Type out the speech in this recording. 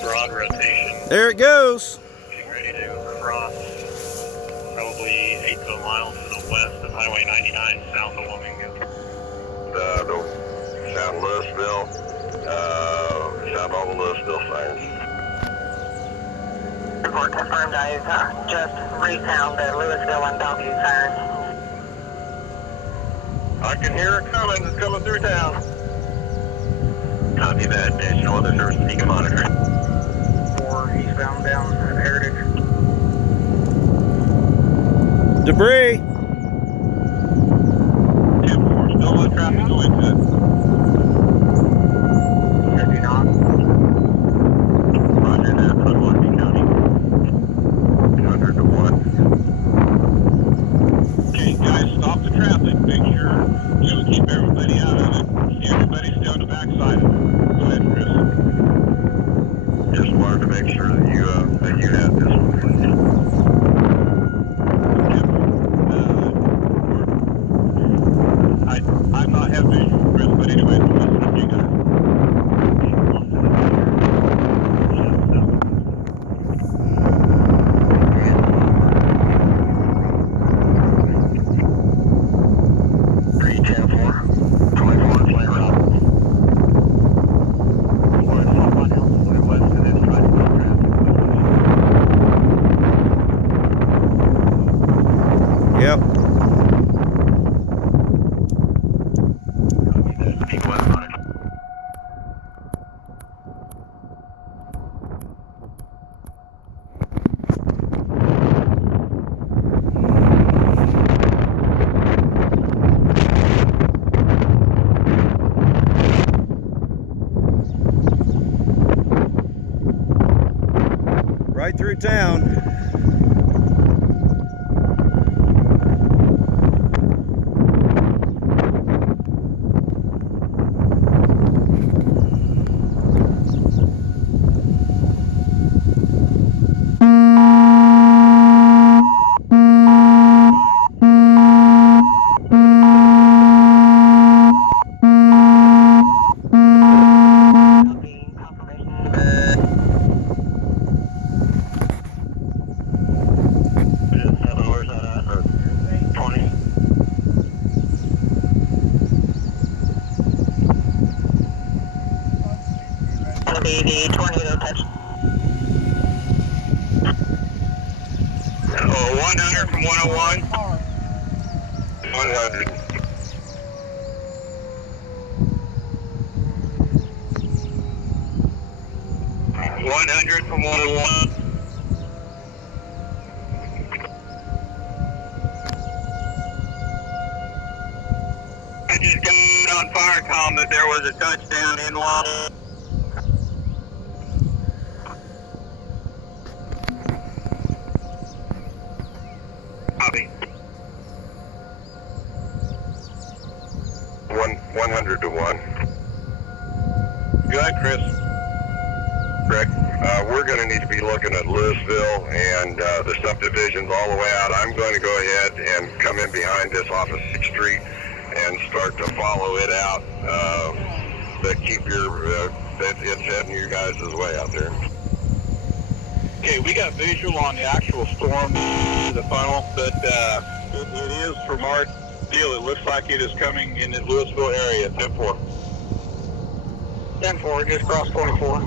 Broad rotation. There it goes. Getting ready to cross probably 8 to a mile to the west of Highway 99 south of Wamego. The sound Louisville, sound all the Louisville signs. Report confirmed. I've just refound the Louisville and Bellevue sirens. I can hear it coming. It's coming through town. Copy that. No other service beacon monitoring. 4 eastbound down at Heritage. Debris. 10-4. Still no traffic going to it. 50 knots. Roger that. Hood County. 100 to 1. Okay, guys, stop the traffic. Make sure we keep everybody out of it. Everybody's down the backside of it. Go ahead, Chris. Just wanted to make sure that you had this one. I'm not having visual, Chris, but anyway, I'm listening to you guys. Yep. Right through town. The tornado touch. 100 from 101. 100. From 101. I just got on fire comm that there was a touchdown in line. Copy. 100 to 1. Good, Chris. Rick, we're going to need to be looking at Louisville and the subdivisions all the way out. I'm going to go ahead and come in behind this off of 6th Street and start to follow it out. But keep your, it's heading you guys' way out there. Okay, we got visual on the actual storm, the funnel, but it is from our deal. It looks like it is coming in the Louisville area, 10-4. 10-4, just crossed 44.